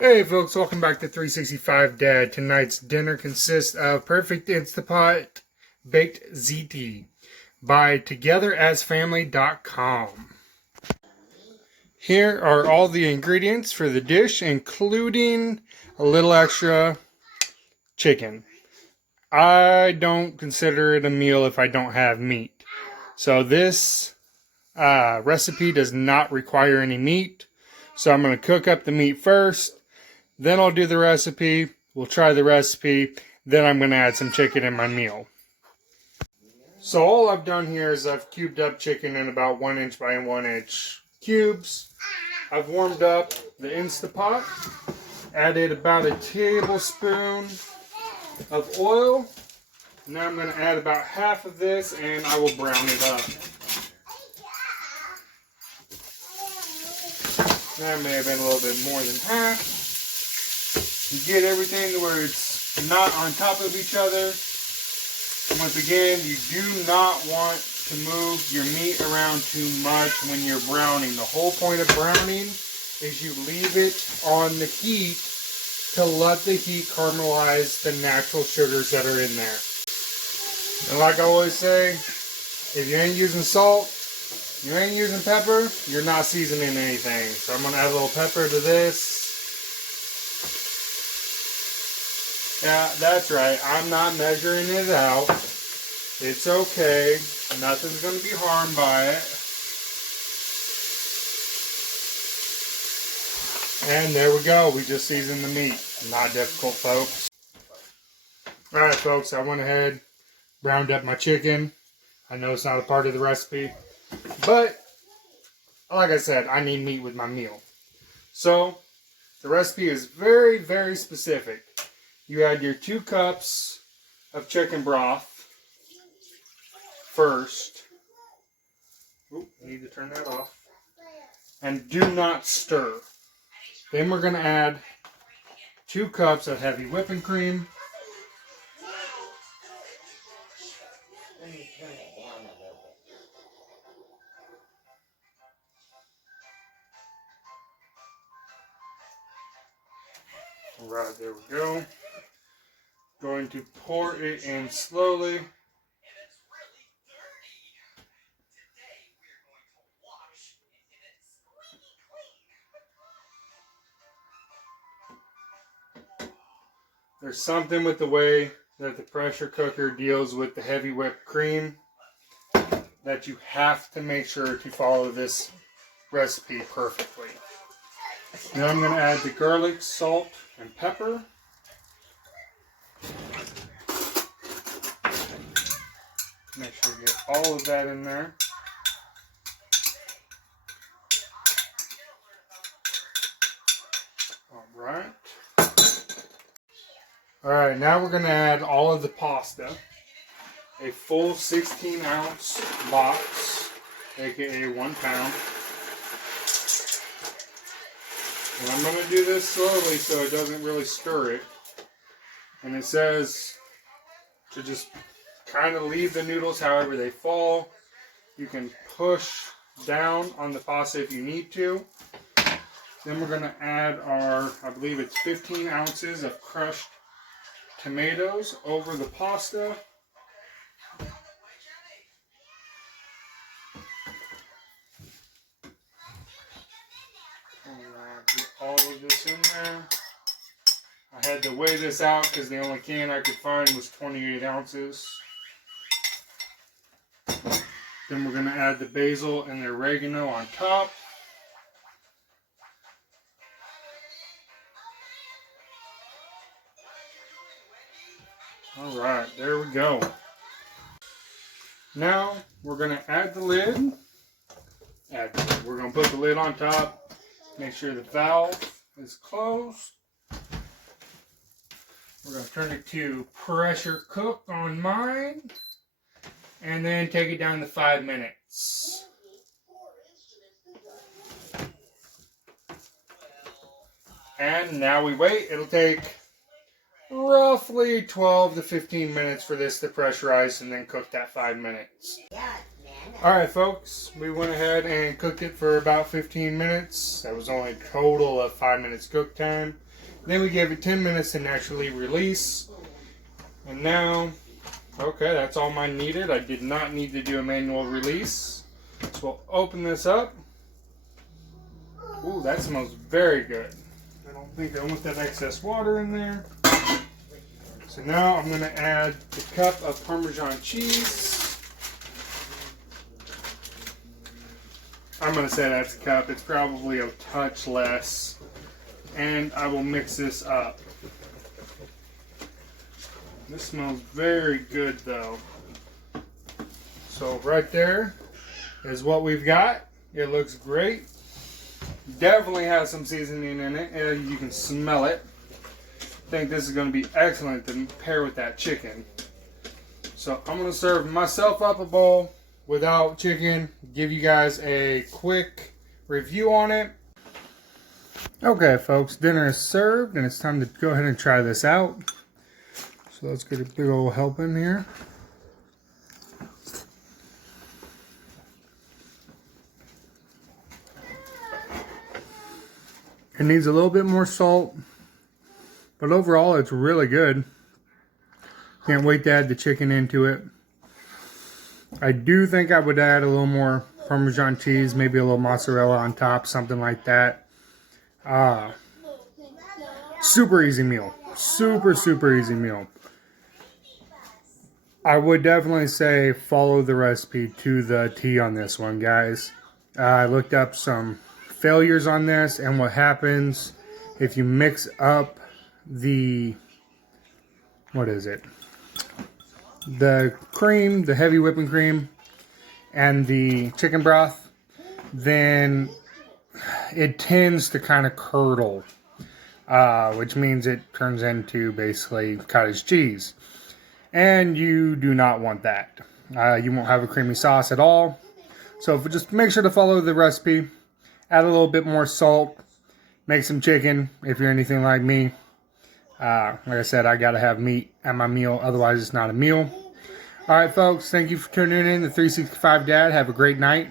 Hey folks, welcome back to 365 Dad. Tonight's dinner consists of perfect Instapot baked Ziti by togetherasfamily.com. Here are all the ingredients for the dish, including a little extra chicken. I don't consider it a meal if I don't have meat. So this recipe does not require any meat. So I'm going to cook up the meat first. Then I'll do the recipe. We'll try the recipe. Then I'm going to add some chicken in my meal. So all I've done here is I've cubed up chicken in about 1 inch by 1 inch cubes. I've warmed up the Instapot. Added about a tablespoon of oil. Now I'm going to add about half of this and I will brown it up. That may have been a little bit more than half. You get everything to where it's not on top of each other. Once again, you do not want to move your meat around too much when you're browning. The whole point of browning is you leave it on the heat to let the heat caramelize the natural sugars that are in there. And like I always say, if you ain't using salt, you ain't using pepper, you're not seasoning anything. So I'm going to add a little pepper to this. Yeah, that's right. I'm not measuring it out. It's okay. Nothing's going to be harmed by it. And there we go. We just seasoned the meat. Not difficult, folks. Alright, folks. I went ahead, browned up my chicken. I know it's not a part of the recipe. But, like I said, I need meat with my meal. So, the recipe is very, very specific. You add your 2 cups of chicken broth first. Oop, I need to turn that off. And do not stir. Then we're going to add 2 cups of heavy whipping cream. Alright, there we go. Going to pour it in slowly. There's something with the way that the pressure cooker deals with the heavy whipped cream that you have to make sure to follow this recipe perfectly. Now I'm going to add the garlic, salt, and pepper. Make sure you get all of that in there. Alright. Alright, now we're going to add all of the pasta. A full 16-ounce box, aka 1 pound. And I'm going to do this slowly so it doesn't really stir it. And it says to just kind of leave the noodles however they fall. You can push down on the pasta if you need to. Then we're going to add our, I believe it's 15 ounces of crushed tomatoes over the pasta. Get all of this in there. I had to weigh this out because the only can I could find was 28 ounces. Then we're going to add the basil and the oregano on top. Alright, there we go. Now we're going to add the lid. We're going to put the lid on top. Make sure the valve is closed. We're going to turn it to pressure cook on mine. And then take it down to 5 minutes. And now we wait. It'll take roughly 12 to 15 minutes for this to pressurize and then cook that 5 minutes. Alright folks, we went ahead and cooked it for about 15 minutes. That was only a total of 5 minutes cook time. Then we gave it 10 minutes to naturally release. And now, okay, that's all mine needed. I did not need to do a manual release. So we'll open this up. Ooh, that smells very good. I don't think I want that excess water in there. So now I'm going to add the cup of Parmesan cheese. I'm going to say that's a cup. It's probably a touch less. And I will mix this up. This smells very good though. So right there is what we've got. It looks great. Definitely has some seasoning in it. You can smell it. I think this is going to be excellent to pair with that chicken. So I'm going to serve myself up a bowl without chicken, give you guys a quick review on it. Okay folks, dinner is served and it's time to go ahead and try this out. So let's get a big old helping here. It needs a little bit more salt, but overall it's really good. Can't wait to add the chicken into it. I do think I would add a little more Parmesan cheese, maybe a little mozzarella on top, something like that. Super easy meal. Super easy meal. I would definitely say follow the recipe to the T on this one, guys. I looked up some failures on this and what happens if you mix up the, what is it? The cream, the heavy whipping cream, and the chicken broth, then it tends to kind of curdle, which means it turns into basically cottage cheese. And you do not want that. You won't have a creamy sauce at all. So just make sure to follow the recipe. Add a little bit more salt. Make some chicken if you're anything like me. Like I said, I gotta have meat at my meal, otherwise it's not a meal. Alright folks, thank you for tuning in to 365 Dad. Have a great night.